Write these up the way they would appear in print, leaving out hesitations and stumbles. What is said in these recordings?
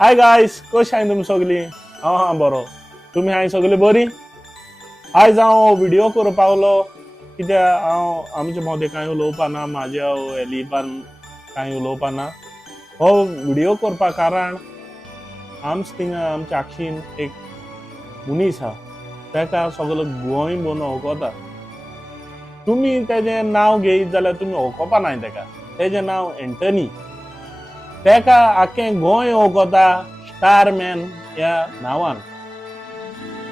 हाय गायस, कशी आहे तुम्ही सगळी? हा बरो. तुम्ही हाय सगळी बरी? आयज हांव व्हिडिओ करूं पावलो कित्याक हांव आमचे मदें कांय उलोवपा ना, म्हाज्या एलिपान कांय उलोवपा ना. हो व्हिडिओ करपा कारण थिंगा आमच्या आक्षीन एक मनीस आहा, तेका सगळो गोंय भोवन वळखता. तुम्ही तेजें नांव घेयत जाल्यार तुमी वळखोपा नाय तेका. तेजें नांव एंटनी. तेका आख्खें गोंय वळखता स्टारमॅन ह्या नांवान.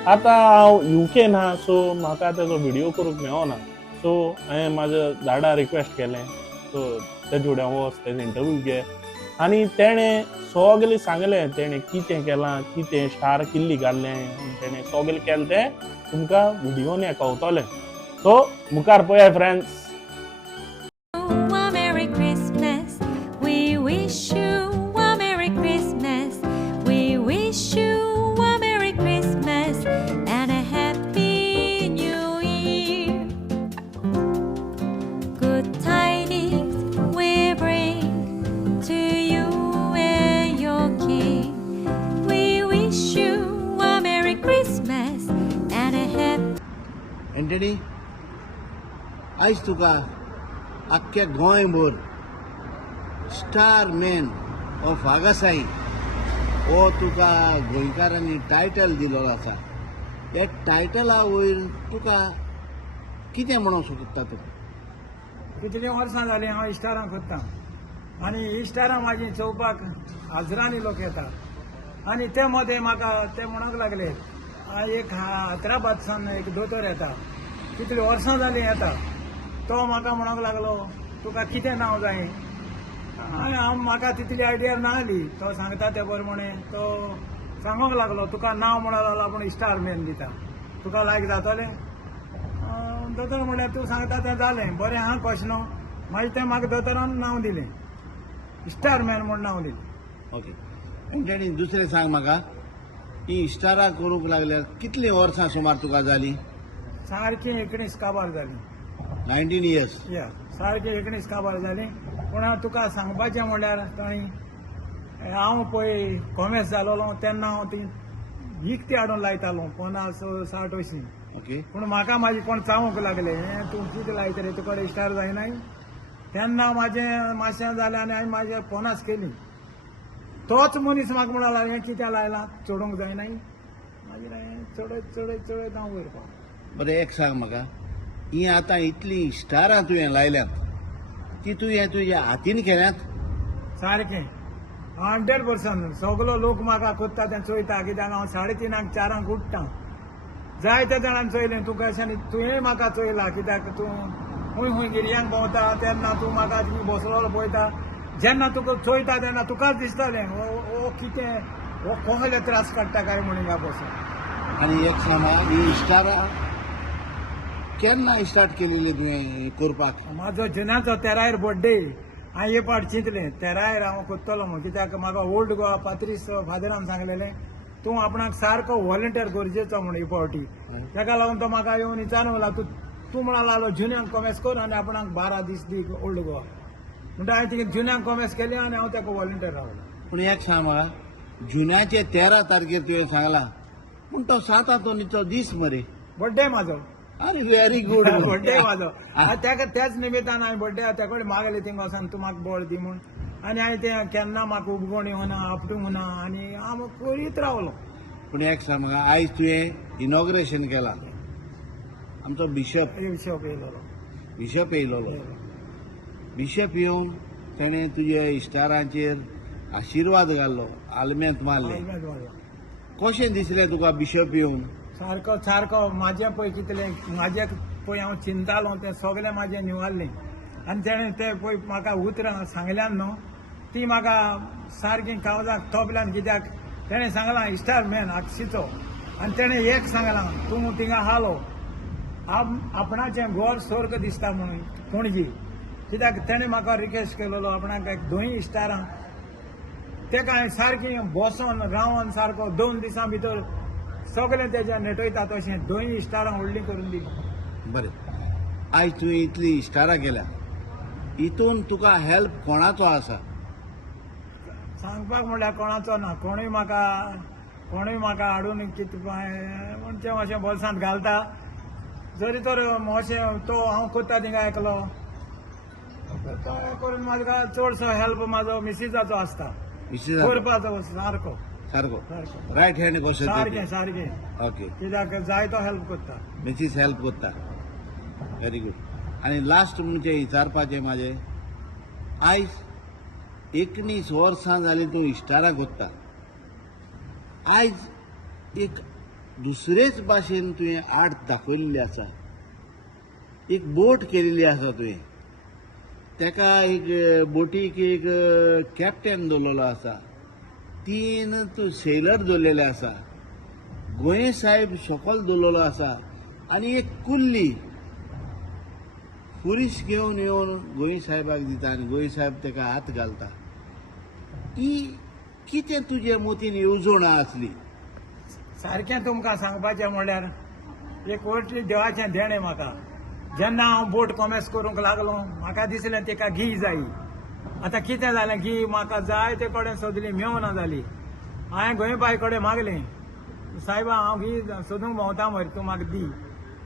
आतां हांव युकेन आहा, सो म्हाका तेजो व्हिडिओ करूंक मेळना. सो हांवें म्हाज्या झाडार रिक्वेस्ट केलें, सो तेजे फुड्यान वच, तेजो इंटरव्यू घे. आनी तेणें सगळें सांगलें, तेणें कितें केलां, कितें स्टार किल्ली काडलें, तेणें सगळें केलें तें तुमकां व्हिडिओन हें कळटलें. सो मुखार पळया friends. A Merry Christmas. We wish you a Merry Christmas. We wish you a Merry Christmas and a Happy New Year. Good tidings we bring to you and your King. We wish you a Merry Christmas and a Happy. Antony, आयज तुका आख्ख्या गोंयभर star man of आगासाई हो तुका गोंयकारांनी टायटल दिलेलो आसा. हे टायटला वयर तुका कितें म्हणूंक सोदता तूं? कितलीं वर्सां जालीं हांव इश्टारां कोत्तां आनी इश्टारां म्हाजी चोवपाक हजरांनी लोक येतात आनी ते मदें म्हाका ते म्हणूंक लागले एक हैदराबादसान एक दोतोर येता, कितलीं वर्सां जालीं येता. तो म्हाका म्हणूंक लागलो तुका कितें नांव जाय. आनी म्हाका तितली आयडिया नाहली. तो सांगता ते प्रमाणे तो सांगूंक लागलो तुका नांव म्हणूंक लागलो आपूण स्टार मॅन दिता, तुका लायक जातलें. दोतोर म्हणलें तूं सांगता तें जालें, बरें आहा क्वेश्नो. मागीर तें म्हाका दोतोरान नांव दिलें, स्टार मॅन म्हूण नांव दिलें. ओके एंटनी, दुसरें सांग म्हाका, ही इश्टारां करूंक लागल्यार कितलीं वर्सां सुमार तुका जालीं? सारकी 19 काबार जालीं. 19 इयर्स. या सारकी 19 काबार जालीं. पूण हांव तुका सांगपाचें म्हणल्यार थंय हांव पळय कॉमेर्स जालोलो तेन्ना हांव ती विकती हाडून लायतालो 50-60 अशीं. ओके. पूण म्हाका म्हाजी कोण चावूंक लागले, हें तूं कितें लायता रे, तुका स्टार जायनाय. तेन्ना म्हाजें मातशें जालें आनी हांवें म्हाजें पोनास केली. तोच मनीस म्हाका म्हणूंक लागलो हें कित्याक लायलां, चोडूंक जायनाय. मागीर हांवें चडयत चडयत चडयत हांव वयर पावलो. बरें, एक सांग म्हाका, ही आतां इतलीं स्टारां तुवें लायल्यात, ती तुवें तुज्या हातीन केल्यात? सारकें 100%. सगलो लोक म्हाका कोत्ता तें चोयता, कित्याक हांव 3:30 4 उठ्ठां. जायत्या जाणांनी चोयलें तुका अशें. तुवें म्हाका चोयलां कित्याक तूं खूंय खूंय गिरयांक भोंवता तेन्ना तूं म्हाका बसलोलो पळयता. जेन्ना तुका चोयता तेन्ना तुकाच दिसतालें हो कितें, हो कसले त्रास काडटा काय म्हणून ह्या बसून. आनी एक सांग म्हाका, ही इश्टारां केन्ना स्टार्ट केलेली तुवें करपाक? म्हाजो जुन्याचो 13 बर्थडे हांवें हे पाट चिंतलें 13 हांव कोत्तलो म्हूण. कित्याक म्हाका ओल्ड गोवा पात्रीस फादरान सांगलेलें तूं आपणाक सारको व्हॉलंटियर गरजेचो म्हूण ही पावटी. ताका लागून तो म्हाका येवन विचारूंक लागलो तूं म्हणूंक लागलो जुन्यांक कॉमेर्स कर आनी आपणाक 12 दीस दी ओल्ड गोवा. म्हणटा हांवें तिका जुन्यांक कॉमेर्स केलें आनी हांव ताका व्हॉलंटियर रावलो. पूण एक सांग म्हाका, जुन्याचे 13 तारखेर तुवें सांगलां, पूण तो 7 दीस मरे. बर्थडे म्हाजो. अरे व्हेरी गुड. बर्थडे म्हाजो. ताका त्याच निमित्तान हांवें बर्थडे ताका कडेन मागलें थिंगा वचून तूं म्हाका बळ दी म्हूण. आनी हांवें तें केन्ना म्हाका उपगोण येवना, आपटूंक ना आनी हांव करीत रावलो. पूण एक सांग म्हाका, आयज तुवें इनॉग्रेशन केलां, आमचो बिशप हिशोब येयलो. येयलोलो. बिशप येवन ताणें तुज्या इश्टारांचेर आशिर्वाद घाल्लो, आल्मेंत मारलें. कशें दिसलें तुका बिशप येवन? सारको सारको म्हाजें पळय कितलें म्हाजें पळय हांव चिंतालो तें सगलें म्हाजें निवारलें. आनी तेणें तें पळय म्हाका उतरां सांगल्यान न्हू, ती म्हाका सारकी काळजाक तोपल्यान. कित्याक तेणें सांगलां स्टार मॅन आक्षीचो. आनी तेणें एक सांगलां तूं थिंगा हालो आपणाचें घर स्वर्ग दिसता म्हणून पणजी. कित्याक तेणें म्हाका रिक्वेस्ट केलेलो आपणाक एक 2 स्टारां. तेका हांवें सारकी बसोन रावन सारको 2 दिसां भितर सगळें तेजें नेटयता तशें 2 स्टारां व्हडलीं करून दिलीं. बरें, आयज तुवें इतलीं इश्टारां केल्या, हितून तुका हेल्प कोणाचो आसा? सांगपाक म्हणल्यार कोणाचो ना कोणूय म्हाका हाडून कितें म्हणजे अशें बोल्सांत घालता जरी तर अशें तो हांव करता थिंगा एकलो तो हें करून म्हाका चडसो हेल्प म्हाजो मिसिसाचो आसता करपाचो सारको सारको रायट हँड कसो सारकें ओके कित्याक जाय तो हेल्प करता मिसीस हेल्प करता व्हेरी गुड आनी लास्ट म्हणजे विचारपाचें म्हाजें आयज 19 वर्सां जालीं तूं इश्टाराक वता आयज एक दुसरेच भाशेन तुवें आर्ट दाखयल्ली आसा एक बोट केलेली आसा तुवें तेका एक बोटीक एक कॅप्टन दवरलेलो आसा 3 तूं सेलर दवरलेले आसा गोंय साहेब सकयल दवरलेलो आसा आनी एक कुल्ली पुरीस घेवन येवन गोंय साहेबाक दिता आनी गोंय साहेब तेका हात घालता ही कितें तुजे मोतीन येवजण आसली सारकें तुमकां सांगपाचें म्हणल्यार एक व्हडली देवाचें देणें म्हाका जेन्ना हांव बोट कॉमेर्स करूंक लागलो म्हाका दिसलें तेका घी जायी आतां कितें जालें घी म्हाका जाय ते कडेन सोदली मेवना जाली हांवें गोंयबाई कडेन मागलें सायबा हांव घी सोदूंक भोंवता मरे तूं म्हाका दी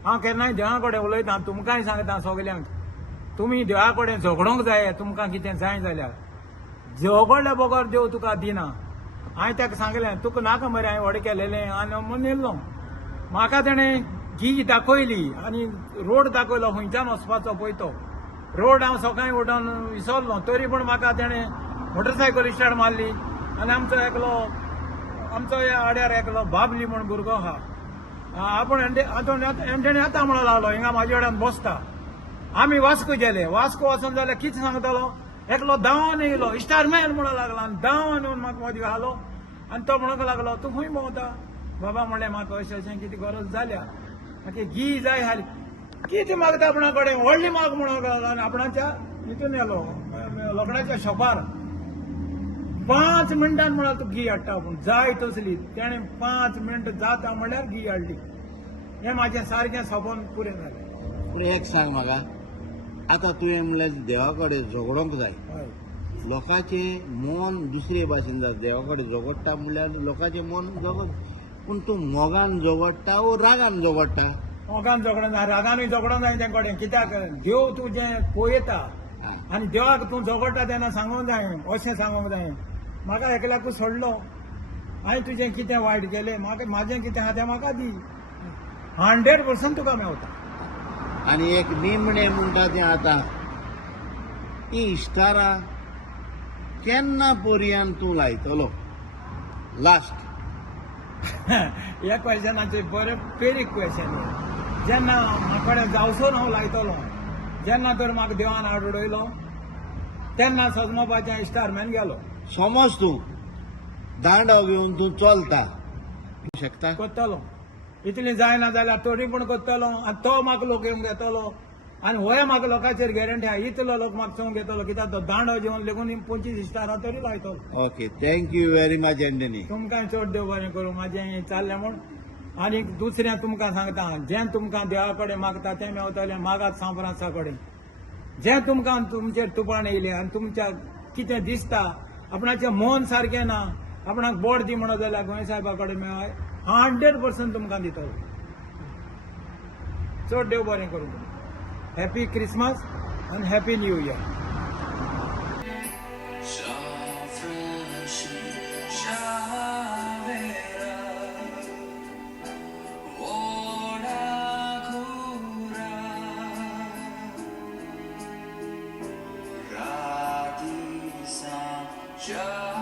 हांव केन्नाय देवा कडेन उलयता तुमकांय सांगता सगल्यांक तुमी देवा कडेन झगडोंक जाय तुमकां कितें जाय जाल्यार झगडल्या बगर देव तुका दिना हांवें ताका सांगलें तुका नाका मरे हांवें व्हडें केलेलें आनी म्हणिल्लो म्हाका तेणें घी दाखयली आनी रोड दाखयलो खंयच्यान वचपाचो पळय तो रोड हांव सकाळीं उठोन विसरलो तरी पूण म्हाका तेणें मोटरसायकल स्टार्ट मारली आनी आमचो आड्यार एकलो बाबली म्हूण भुरगो आहा आपूण एमटेणी येता म्हणून लागलो हिंगा म्हाजे वाड्यान बसता आमी वास्को गेले वास्को वचून जाल्यार कितें सांगतालो एकलो धांवन येयलो स्टारमॅन म्हणून लागलो आनी धांवन येवन म्हाका मदीं घालो आनी तो म्हणूंक लागलो तूं खंय भोंवता बाबा म्हणलें म्हाका अशें कितें गरज जाल्या म्हाका घी जाय हाली कितें मागता आपणा कडेन व्हडली माग म्हणून लागलो आनी आपणाच्या हितून येलो लोकडाच्या शॉपार 5 मिनटान म्हळ्यार तूं घी हाडटा पूण जाय तसली तेणें 5 मिनट जाता म्हणल्यार घी हाडली हें म्हाजें सारकें सोपोन पुरें जालें पूण एक सांग म्हाका आतां तुवें म्हणलें देवा कडेन झगडोंक जाय हय लोकांचें मन दुसरे भाशेन जाता देवा कडेन झगडटा म्हणल्यार लोकांचें मन झगड पूण तूं मोगान झगडटा वो रागान झगडटा मोगान झगडों जाय रागानूय झगडों जाय तें कडेन कित्याक देव तूं जें पळयता आनी देवाक तूं झगडटा तेन्ना सांगूंक जाय अशें सांगूंक जाय म्हाका एकल्याकूच सोडलो हांवें तुजें कितें वायट केलें म्हाजें कितें आहा तें म्हाका दी 100% तुका मेवता आनी एक निमणें म्हणटा तें आतां ही इश्टारां केन्ना पर्यंत तूं लायतलो लास्ट ह्या क्वेश्चनाचें बरें पेरीक क्वेश्चन जेन्ना म्हाका कडेन जावसून हांव लायतलो जेन्ना तर म्हाका देवान आडडयलो तेन्ना सजमोपाचें स्टारमॅन गेलो समज तूं दांडो घेवन तूं चलता शकता करतलो इतली जायना जाल्यार तरी पूण करतलो आनी तो म्हाका लोक येवंक घेतलो आनी होय म्हाका लोकांचेर गॅरंटी आहा इतलो लोक म्हाका चोवंक घेतलो कित्याक तो दांडो जेवन लेगून 25 स्टारां तरी लायतलो okay thank you very much Antony तुमकां चड देव बरें करूं म्हाजें चाललें म्हूण आनी दुसरें तुमकां सांगता जें तुमकां देवा कडेन मागता तें मेवतलें मागात सांफ्रांसा कडेन जें तुमकां तुमचेर तुपाण येयलें आनी तुमच्या कितें दिसता आपणाचें मन सारकें ना आपणाक बोड दी म्हणत जाल्यार गोंय साहेबा कडेन मेळय 100% तुमकां दितलो चड देव बरें करूं हॅपी क्रिसमस आनी हॅपी न्यू इयर Radisa